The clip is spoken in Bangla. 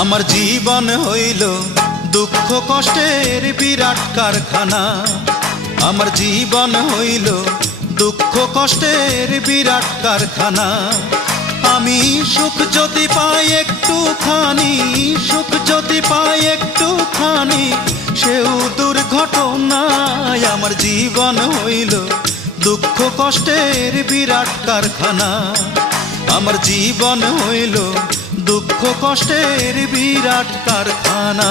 আমার জীবন হইল দুঃখ কষ্টের বিরাট কারখানা। আমার জীবন হইল দুঃখ কষ্টের বিরাট কারখানা। আমি সুখ যদি পাই একটুখানি, সুখ যদি পাই একটুখানি, সেও দুর্ঘটনায়। আমার জীবন হইল দুঃখ কষ্টের বিরাট কারখানা। আমার জীবন হইল দুঃখ কষ্টের বিরাট কারখানা।